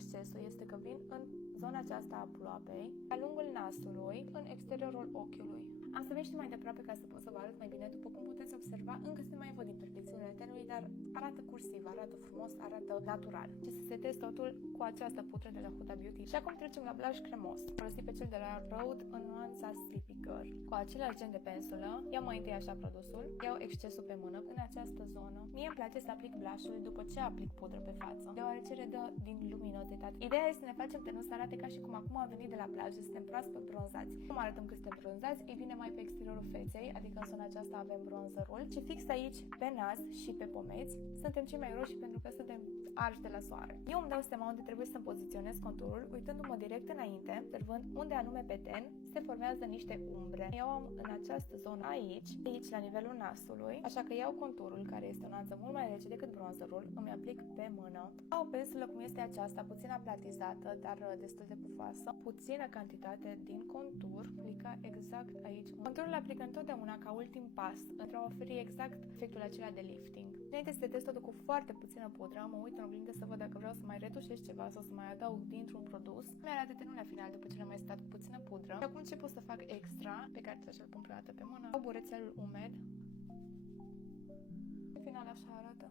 excesul este că vin în zona aceasta a ploapei, de-a lungul nasului, în exteriorul ochiului. Am să vin și mai de aproape ca să pot să vă arăt mai bine. După cum puteți observa, încă se mai văd imperfecțiunile tenului, dar arată cursiv, arată frumos, arată natural. Și să setez totul cu această pudră de la Huda Beauty. Și acum trecem la blush cremos. Folosit pe cel de la Rode în nuanța Sleepy Girl. Cu același gen de pensulă, iau mai întâi așa produsul, iau excesul pe mână în această zonă. Mie îmi place să aplic blush-ul după ce aplic pudră pe față, deoarece redă din luminozitate. Ideea este să ne facem tenul să arate ca și cum acum am venit de la plajă, suntem proaspăt bronzați. Cum arătăm când suntem bronzați? Ei bine, mai pe exteriorul feței, adică în zona aceasta avem bronzerul, și fix aici, pe nas și pe pomeți, suntem cei mai roșii pentru că suntem arși de la soare. Eu îmi dau seama unde trebuie să-mi poziționez conturul, uitându-mă direct înainte, observând unde anume pe ten se formează niște umbre. Eu am în această zonă aici, la nivelul nasului, așa că iau conturul, care este o nuanță mult mai rece decât bronzerul, îmi aplic pe mână. Au o pensulă cum este aceasta, puțin aplatizată, dar destul de pufoasă, puțină cantitate din contur, aplica exact aici. Conturul aplică întotdeauna ca ultim pas, pentru a oferi exact efectul acela de lifting. Înainte să setez totul cu foarte puțină pudră, mă uit în oglindă să văd dacă vreau să mai retușez ceva sau să mai adaug dintr-un produs. Mi-arată tenul la final după ce l-am mai setat cu puțină pudră. Și acum ce pot să fac extra, pe care trebuie să-l pun prima dată pe mână, au burețelul umed. În final așa arată.